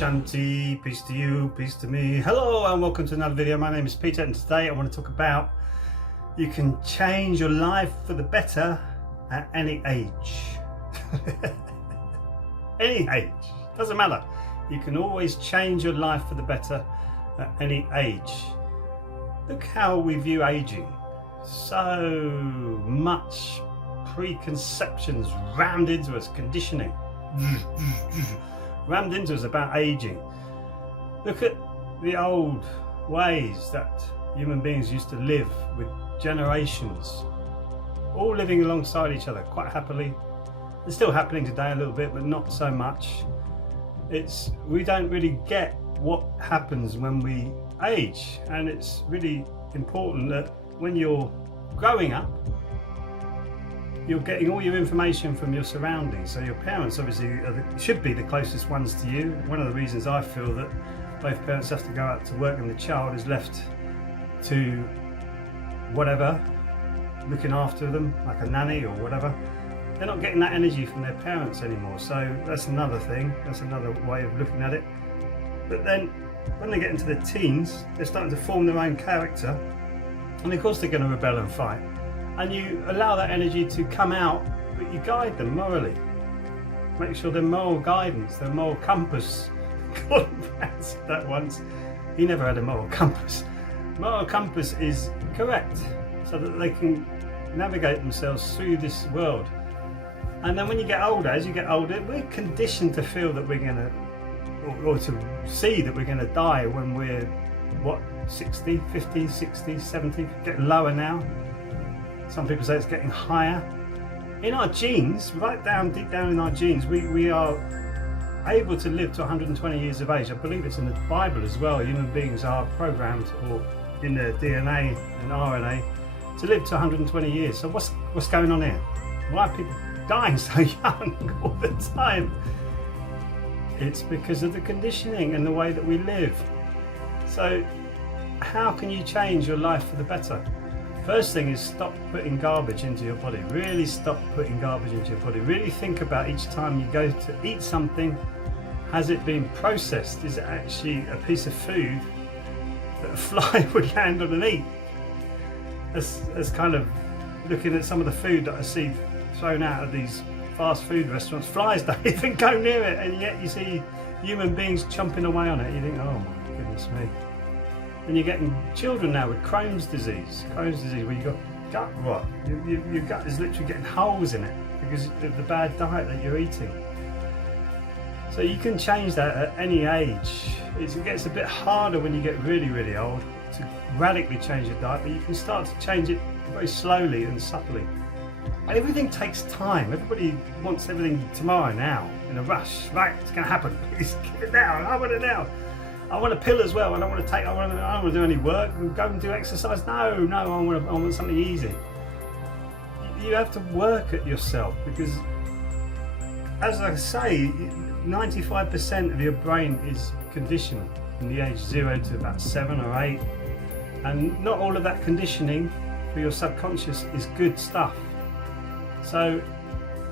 Shanti, peace to you, peace to me. Hello and welcome to another video. My name is Peter and today I want to talk about you can change your life for the better at any age. Any age, doesn't matter. You can always change your life for the better at any age. Look how we view aging. So much preconceptions rammed into us, conditioning. Rammed into us about aging. Look at the old ways that human beings used to live with generations, all living alongside each other quite happily. It's still happening today a little bit, but not so much. We don't really get what happens when we age, and it's really important that when you're growing up, you're getting all your information from your surroundings. So your parents obviously should be the closest ones to you. One of the reasons I feel that both parents have to go out to work and the child is left to whatever, looking after them like a nanny or whatever, they're not getting that energy from their parents anymore. So that's another thing, that's another way of looking at it. But then when they get into their teens, they're starting to form their own character, and of course they're going to rebel and fight. And you allow that energy to come out, but you guide them morally. Make sure their moral guidance, their moral compass. Gordon Brown said that once. He never had a moral compass. Moral compass is correct, so that they can navigate themselves through this world. And then when you get older, as you get older, we're conditioned to feel that we're going to, or to see that we're going to die when we're, what, 60, 50, 60, 70, getting lower now. Some people say it's getting higher. In our genes, right down, deep down in our genes, we are able to live to 120 years of age. I believe it's in the Bible as well. Human beings are programmed, or in their DNA and RNA, to live to 120 years. So what's going on here? Why are people dying so young all the time? It's because of the conditioning and the way that we live. So how can you change your life for the better? First thing is stop putting garbage into your body. Really stop putting garbage into your body. Really think about each time you go to eat something, has it been processed? Is it actually a piece of food that a fly would land on and eat? That's kind of looking at some of the food that I see thrown out of these fast food restaurants. Flies don't even go near it, and yet you see human beings chomping away on it. You think, oh my goodness me. And you're getting children now with Crohn's disease. Crohn's disease, where you've got gut rot. Your gut is literally getting holes in it because of the bad diet that you're eating. So you can change that at any age. It gets a bit harder when you get really, really old to radically change your diet, but you can start to change it very slowly and subtly. And everything takes time. Everybody wants everything tomorrow, now, in a rush. Right, it's going to happen. Please get it now. I want it now. I want a pill as well. I don't want to do any work. Go and do exercise. No, I want something easy. You have to work at yourself, because, as I say, 95% of your brain is conditioned from the age 0 to about 7 or 8, and not all of that conditioning for your subconscious is good stuff. So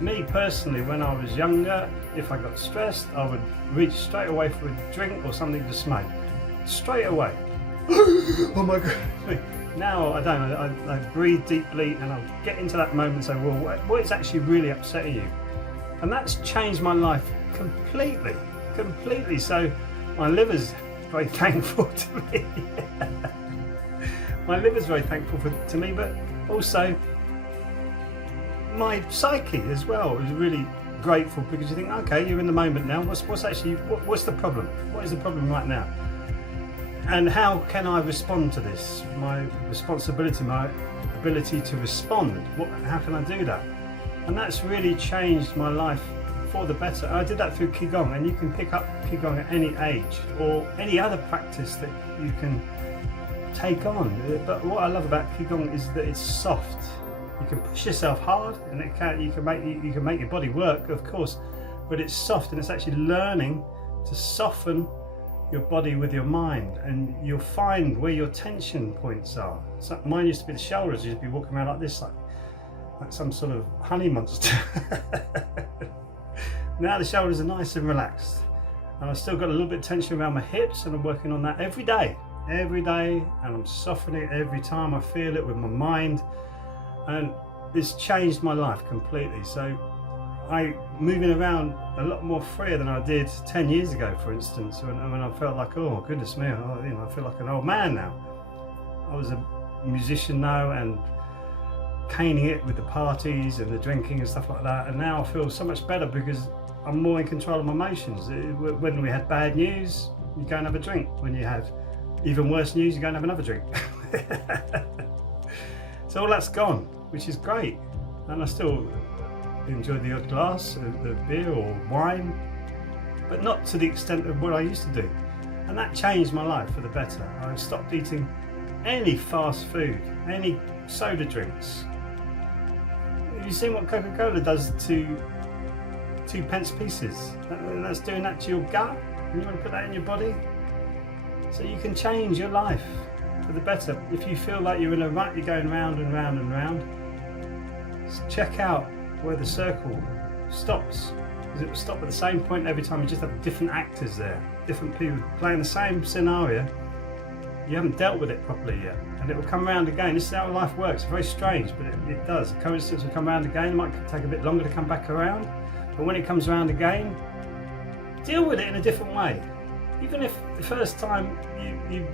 me personally, when I was younger, if I got stressed, I would reach straight away for a drink or something to smoke. Straight away. Oh my God. Now I don't. I breathe deeply and I'll get into that moment and say, well, what is actually really upsetting you? And that's changed my life completely. Completely. So my liver's very thankful to me. My liver's very thankful to me, but also my psyche as well is really grateful, because you think, okay, you're in the moment now. What's the problem? What is the problem right now? And how can I respond to this? My responsibility, my ability to respond. How can I do that? And that's really changed my life for the better. I did that through Qigong, and you can pick up Qigong at any age, or any other practice that you can take on. But what I love about Qigong is that it's soft. You can push yourself hard, and you can make your body work, of course, but it's soft, and it's actually learning to soften your body with your mind, and you'll find where your tension points are. So mine used to be the shoulders. You'd be walking around like this, like some sort of honey monster. Now the shoulders are nice and relaxed, and I've still got a little bit of tension around my hips, and I'm working on that every day, and I'm softening it every time I feel it with my mind, and it's changed my life completely. So I'm moving around a lot more freer than I did 10 years ago, for instance, when I felt like, oh goodness me, I feel like an old man now. I was a musician now and caning it with the parties and the drinking and stuff like that, and now I feel so much better because I'm more in control of my emotions. When we had bad news, you go and have a drink. When you have even worse news, you go and have another drink. So all that's gone, which is great, and I still enjoy the odd glass of beer or wine, but not to the extent of what I used to do. And that changed my life for the better. I stopped eating any fast food, any soda drinks. Have you seen what Coca-Cola does to 2p pieces? That's doing that to your gut, and you want to put that in your body? So you can change your life for the better. If you feel like you're in a rut, you're going round and round and round, check out where the circle stops. Because it will stop at the same point every time. You just have different actors there, different people playing the same scenario. You haven't dealt with it properly yet, and it will come around again. This is how life works. It's very strange, but it does. A coincidence will come around again. It might take a bit longer to come back around, but when it comes around again, deal with it in a different way. Even if the first time you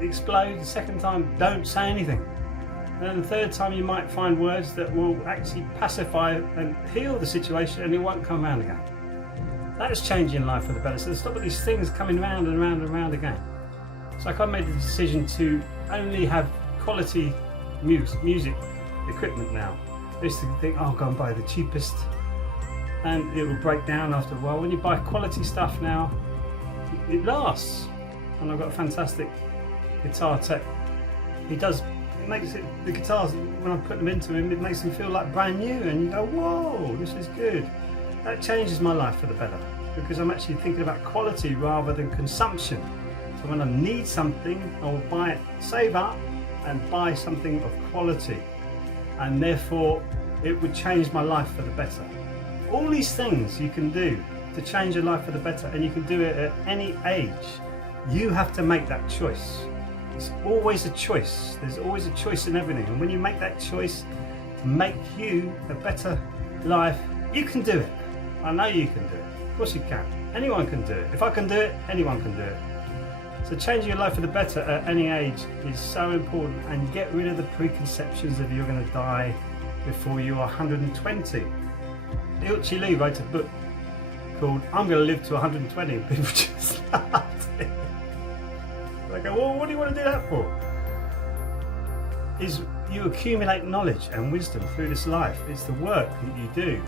explode, the second time don't say anything, and then the third time you might find words that will actually pacify and heal the situation, and it won't come around again. That is changing life for the better. So stop with these things coming round and round and round again. It's like I made the decision to only have quality music equipment now. I used to think, oh, I'll go and buy the cheapest and it will break down after a while. When you buy quality stuff now, it lasts. And I've got a fantastic guitar tech. It makes it, the guitars, when I put them into him, it makes them feel like brand new, and you go, whoa, this is good. That changes my life for the better, because I'm actually thinking about quality rather than consumption. So when I need something, I will buy it, save up and buy something of quality, and therefore it would change my life for the better. All these things you can do to change your life for the better, and you can do it at any age. You have to make that choice. It's always a choice. There's always a choice in everything, and when you make that choice to make you a better life, you can do it. I know you can do it. Of course you can. Anyone can do it. If I can do it, anyone can do it. So changing your life for the better at any age is so important, and get rid of the preconceptions of you're going to die before you are 120. Ilchi Lee wrote a book called I'm Going to Live to 120, and people just laughed. I go, well, what do you want to do that for? Is you accumulate knowledge and wisdom through this life. It's the work that you do,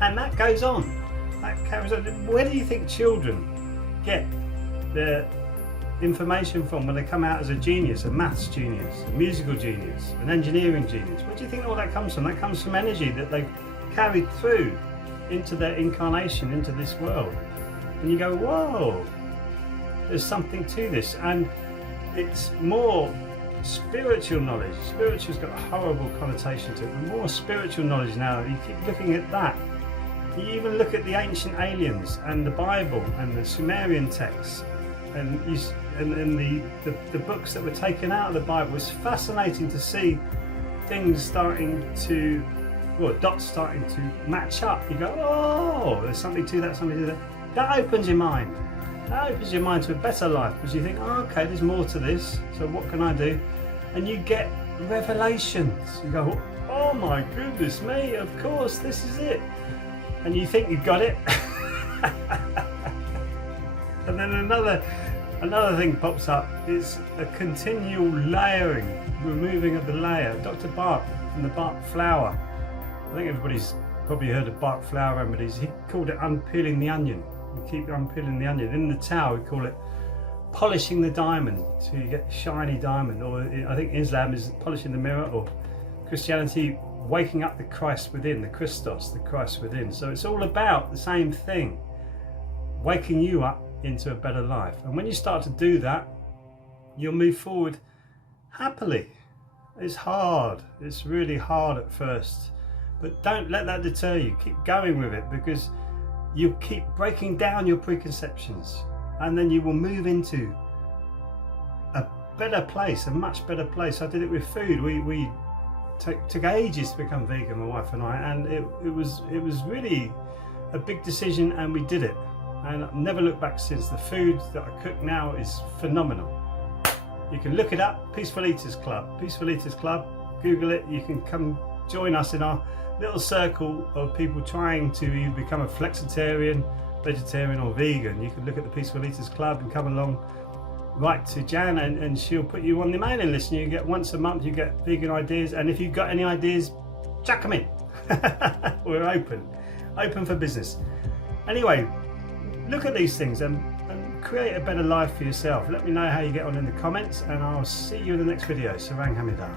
and that goes on. That carries on. Where do you think children get their information from when they come out as a genius, a maths genius, a musical genius, an engineering genius? Where do you think all that comes from? That comes from energy that they've carried through into their incarnation, into this world. And you go, whoa, there's something to this. And it's more spiritual knowledge. Spiritual's got a horrible connotation to it, but more spiritual knowledge now. You keep looking at that. You even look at the ancient aliens and the Bible and the Sumerian texts, and the books that were taken out of the Bible. It's fascinating to see things starting to, well, dots starting to match up. You go, oh, there's something to that, something to that. That opens your mind. That opens your mind to a better life, because you think, oh, okay, there's more to this, so what can I do? And you get revelations. You go, oh my goodness me, of course, this is it. And you think you've got it. And then another thing pops up. It's a continual layering, removing of the layer. Dr. Bach from the Bach flower. I think everybody's probably heard of Bach flower remedies. He called it unpeeling the onion. You keep unpeeling the onion. In the Tao, we call it polishing the diamond to get shiny diamond. Or I think Islam is polishing the mirror, or Christianity, waking up the Christ within, the Christos, the Christ within. So it's all about the same thing, waking you up into a better life. And when you start to do that, you'll move forward happily. It's hard. It's really hard at first, but don't let that deter you. Keep going with it, because you keep breaking down your preconceptions, and then you will move into a better place, a much better place. I did it with food. We took ages to become vegan, my wife and I, and it was really a big decision, and we did it, and I've never looked back since. The food that I cook now is phenomenal. You can look it up, Peaceful Eaters Club. Peaceful Eaters Club, Google it. You can come join us in our little circle of people trying to either become a flexitarian, vegetarian or vegan. You can look at the Peaceful Eaters Club and come along. Write to Jan and she'll put you on the mailing list, and you get once a month you get vegan ideas, and if you've got any ideas, chuck them in. We're open for business. Anyway, look at these things and create a better life for yourself. Let me know how you get on in the comments, and I'll see you in the next video. Sarang Hamida.